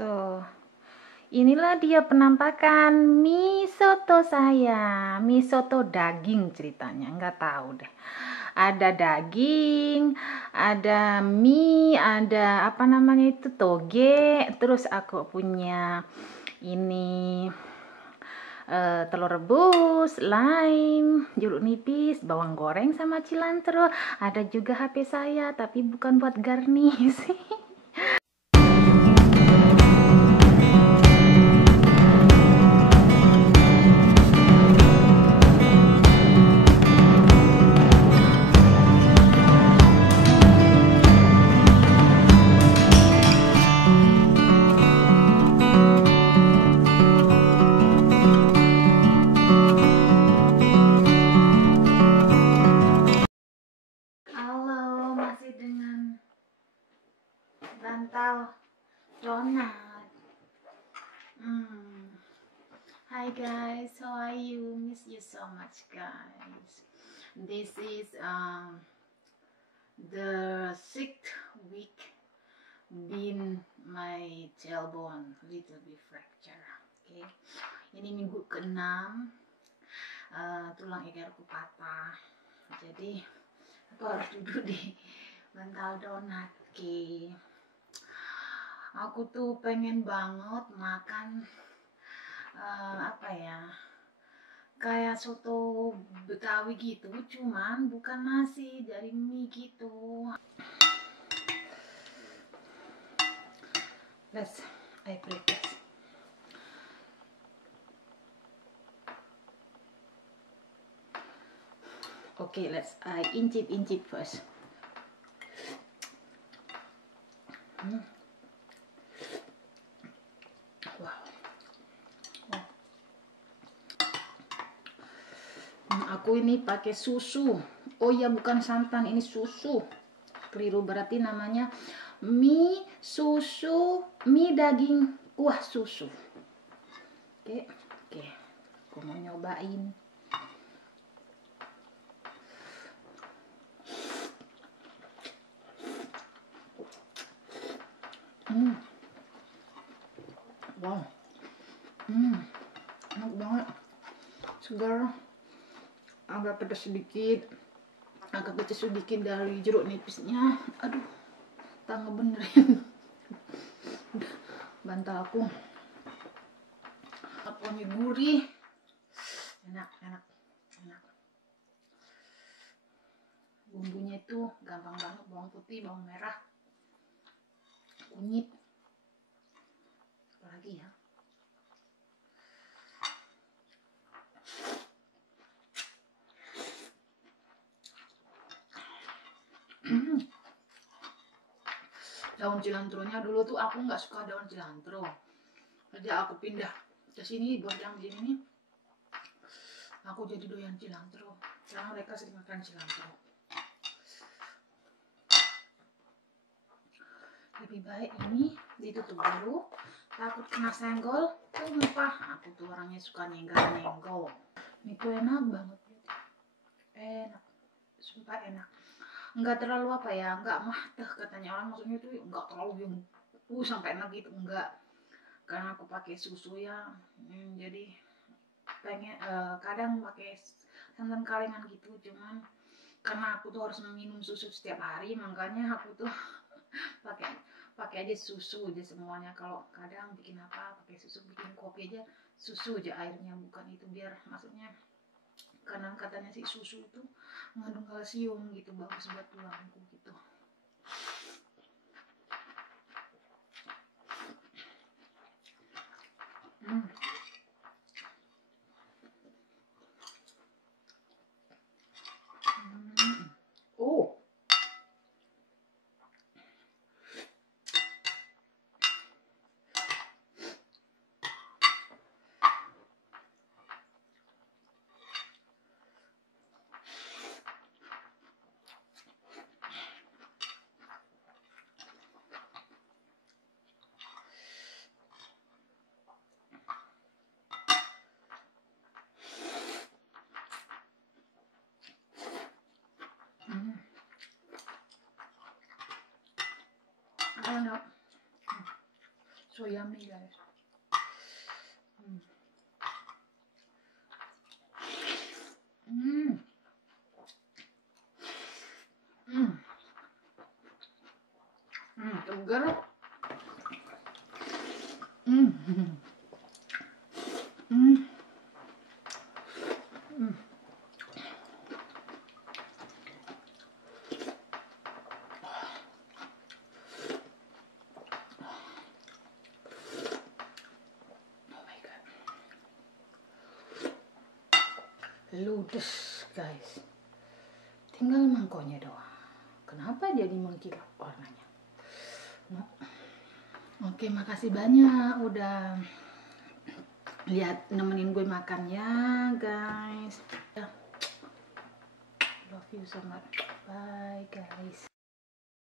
So, inilah dia penampakan mie soto saya. Mie soto daging ceritanya, nggak tahu deh. Ada daging, ada mie, ada apa namanya itu toge. Terus aku punya ini telur rebus, lime, jeruk nipis, bawang goreng sama cilantro. Ada juga HP saya, tapi bukan buat garnish. Halo, masih dengan bantal donat. Hi guys, how are you? Miss you so much guys. This is the 6th week been my tailbone little bit fracture. Okay, ini minggu ke-6, tulang egarku patah. Jadi aku harus duduk di bantal donat. Okay. Aku tuh pengen banget makan apa ya, kayak soto Betawi gitu, cuman bukan nasi, dari mie gitu. I practice. Okay, I incip first. Aku ini pakai susu. Oh ya, bukan santan, ini susu. Keliru, berarti namanya mie susu, mie daging kuah susu. Oke. Aku mau nyobain. Wow. Enak banget. Segar. Agak pedas sedikit, agak pedas sedikit dari jeruk nipisnya. Aduh, tak ngebenerin bantal aku. Apanya gurih, enak. Bumbunya itu gampang banget, bawang putih, bawang merah, kunyit, apalagi ya. Daun cilantronya dulu tuh aku nggak suka daun cilantro, aja aku pindah ke sini buat yang begini nih, aku jadi doyan cilantro. Sekarang mereka sering makan cilantro. Lebih baik ini ditutup dulu, takut kena senggol, tumpah. Aku tuh orangnya suka nyenggol. Ini tuh enak banget, enak, sumpah enak. Enggak terlalu apa ya, enggak mah katanya orang, maksudnya itu enggak terlalu yang sampai enak gitu, enggak. Karena aku pakai susu ya, jadi pengen kadang pakai santan kalengan gitu, cuman karena aku tuh harus minum susu setiap hari, makanya aku tuh pakai aja susu aja semuanya. Kalau kadang bikin apa pakai susu, bikin kopi aja susu aja airnya, bukan itu, biar maksudnya karena katanya sih susu itu mengandung kalsium gitu, bagus buat tulangku gitu. Oh, So yummy guys. Segar. Ludes guys, tinggal mangkoknya doang. Kenapa jadi mengkilap warnanya? Nah. Oke, makasih banyak udah lihat nemenin gue makan ya guys. Love you so much. Bye guys.